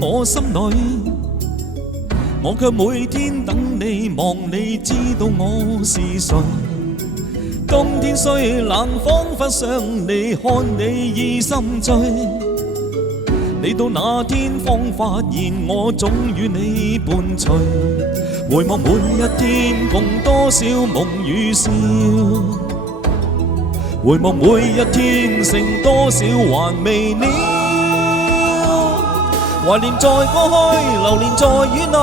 我心裏，我卻每天等你望你知道我是誰。今天雖冷，彷彿想你看你已心醉。你到那天方發現我總與你伴隨。回望每一天共多少夢與笑，回望每一天剩多少還未了。懷念在過去，流連在雨裏，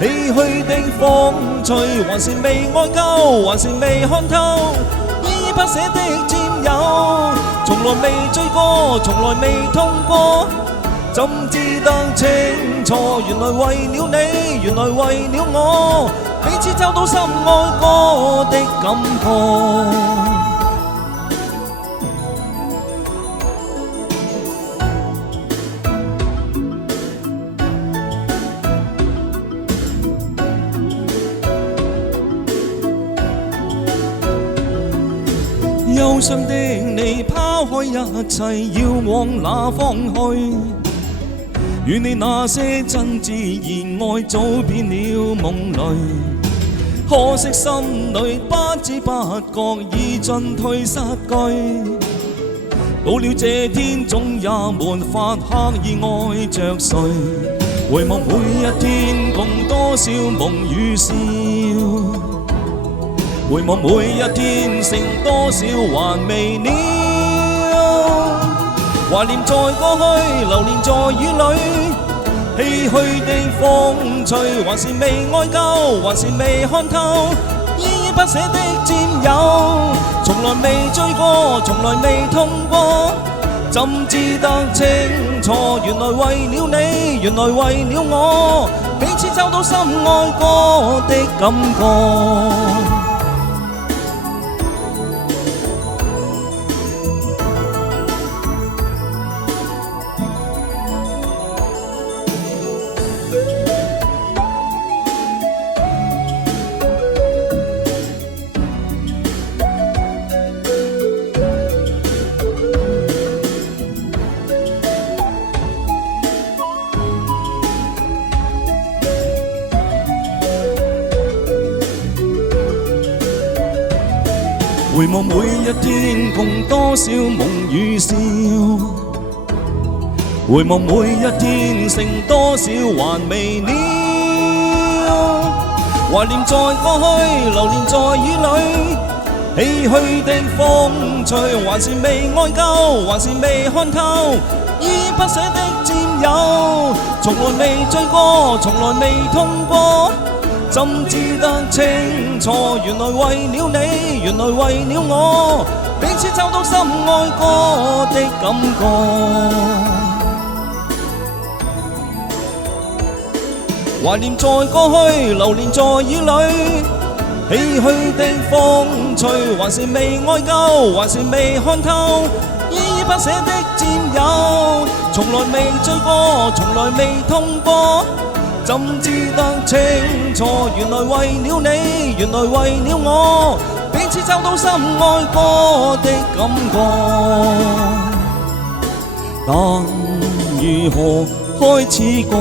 唏噓的風吹，還是未愛夠，還是未看透，依依不捨的佔有，從來未追過，從來未痛過，怎知得清楚？原來為了你，原來為了我，彼此找到深愛過的感覺。憂傷的你拋開一切，要往哪方去？與你那些真摯熱愛早變了夢淚，可惜心裏不知不覺已進退失據。到了這天總也沒法刻意愛着誰，回望每一天共多少夢與笑，回望每一天剩多少還未了。懷念在過去，流連在雨裏，唏噓的風吹，還是未愛夠，還是未看透，依依不捨的佔有，從來未追過，從來未痛過，怎知得清楚？原來為了你，原來為了我，彼此找到深愛過的感覺。回望每一天共多少夢與笑，回望每一天剩多少還未了。懷念在過去，流連在雨裏，唏噓的風吹，還是未愛夠，還是未看透，依依不捨的佔有，從來未追過，從來未痛過，怎知得清楚？原來為了你，原來為了我，彼此找到深愛過的感覺。懷念在過去，流連在雨裏，唏噓的風吹，還是未愛夠，還是未看透，依依不捨的佔有，從來未追過，從來未痛過，怎知得清楚？原來為了你，原來為了我，彼此找到深愛過的感覺。但如何開始過？